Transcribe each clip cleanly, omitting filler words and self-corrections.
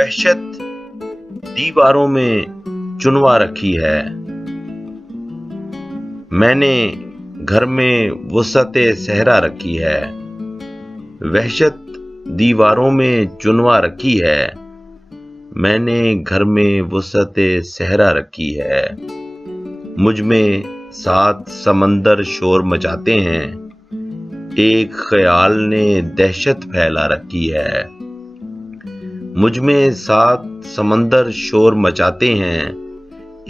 वहशत दीवारों में चुनवा रखी है। मैंने घर में वुसअते सहरा रखी है। वहशत दीवारों में चुनवा रखी है। मैंने घर में वुसअते सहरा रखी है। मुझ में 7 समंदर शोर मचाते हैं। एक ख्याल ने दहशत फैला रखी है। मुझ में 7 समंदर शोर मचाते हैं।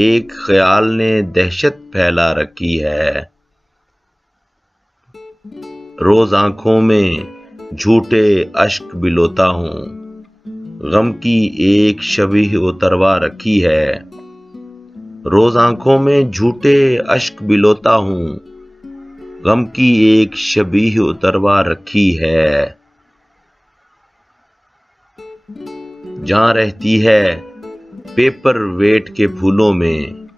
एक ख्याल ने दहशत फैला रखी है। रोज आंखों में झूठे अश्क बिलोता हूँ। गम की एक शबीह उतरवा रखी है। रोज आंखों में झूठे अश्क बिलोता हूँ। गम की एक शबीह उतरवा रखी है। जहाँ रहती है पेपर वेट के फूलों में,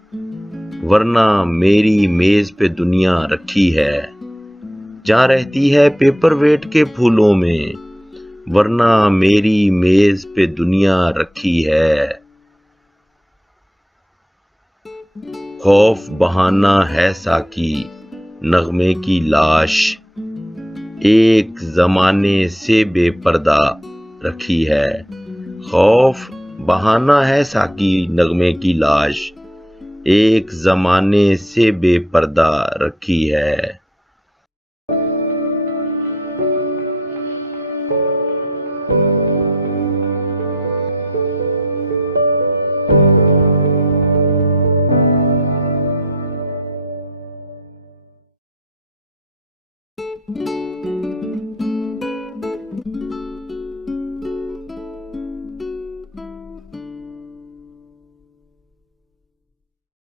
वरना मेरी मेज पे दुनिया रखी है। जहाँ रहती है पेपर वेट के फूलों में, वरना मेरी मेज पे दुनिया रखी है। खौफ बहाना है साकी नगमे की लाश, एक जमाने से बेपर्दा रखी है। खौफ बहाना है साकी नगमे की लाश, एक जमाने से बेपर्दा रखी है।